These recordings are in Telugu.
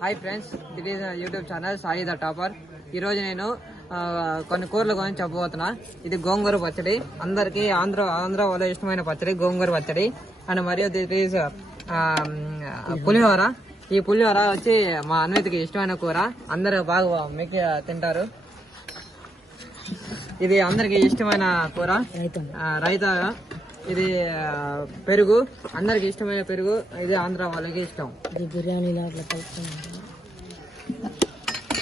Hi friends, it is YouTube channel Sai the topper. ఈ రోజు నేను కొన్ని కూరల గురించి చెప్పబోతున్నా. ఇది గోంగూర పచ్చడి, అందరికి ఆంధ్ర వాళ్ళ ఇష్టమైన పచ్చడి గోంగూర పచ్చడి. అండ్ మరియు దిస్ ఈస్ పులిహోర. ఈ పులిహోర వచ్చి మా అన్వితకి ఇష్టమైన కూర, అందరూ బాగా మీకు తింటారు. ఇది అందరికి ఇష్టమైన కూర రైతా. ఇది పెరుగు, అందరికి ఇష్టమైన పెరుగు. ఇది ఆంధ్ర వాళ్ళకి ఇష్టం.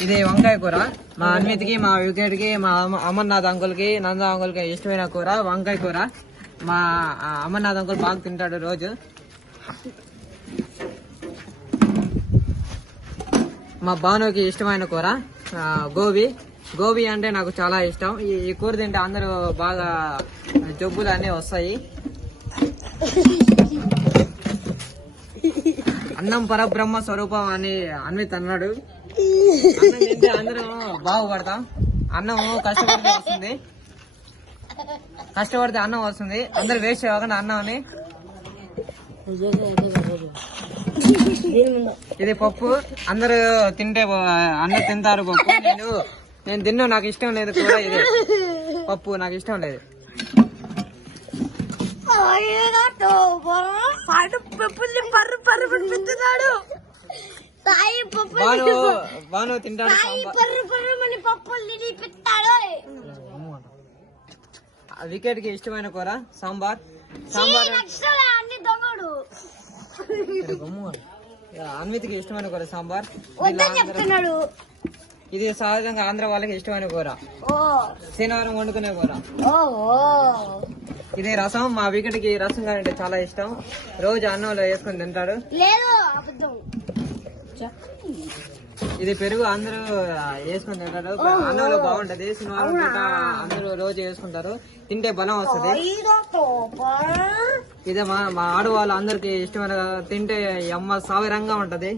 ఇది వంకాయ కూర. మా అన్వితకి, మా వికెట్ కి, మా అమర్నాథ్ అంకుల్ కి, నందా అంకుల్ కి ఇష్టమైన కూర వంకాయ కూర. మా అమర్నాథ్ అంకుల్ బాగా తింటాడు రోజు. మా భానుకి ఇష్టమైన కూర గోబీ అంటే నాకు చాలా ఇష్టం. ఈ కూర తింటే అందరూ బాగా జబ్బులు అన్నీ వస్తాయి. అన్నం పరబ్రహ్మ స్వరూపం అని అన్విత్ అన్నాడు. అన్నం తింటే అందరూ బాగుపడతాం. అన్నం కష్టపడితే అన్నం వస్తుంది. అందరు వేస్ట్ చేయకుండా అన్నం. ఇది పప్పు, అందరూ తింటే అన్నం తింటారు పప్పు. నేను తిన్నా, నాకు ఇష్టం లేదు కూడా. ఇది పప్పు నాకు ఇష్టం లేదు. బాను తింటాడు. వికెట్ కి ఇష్టమైన కూర సాంబార్. అన్వితకి ఇష్టమైన కూర సాంబార్. ఇది సహజంగా ఆంధ్ర వాళ్ళకి ఇష్టమైన కూర, శనివారం వండుకునే కూర. ఇది రసం. మా వికెట్ కి రసం అంటే చాలా ఇష్టం. రోజు అన్నంలో వేసుకొని తింటాడు. ఇది పెరుగు, అందరూ వేసుకొని తింటారు. అన్నంలో బాగుంటది. శనివారం అందరూ రోజు వేసుకుంటారు. తింటే బలం వస్తుంది. ఇదే మా ఆడవాళ్ళు అందరికి ఇష్టమైన, తింటే అమ్మ సావిరంగా ఉంటది.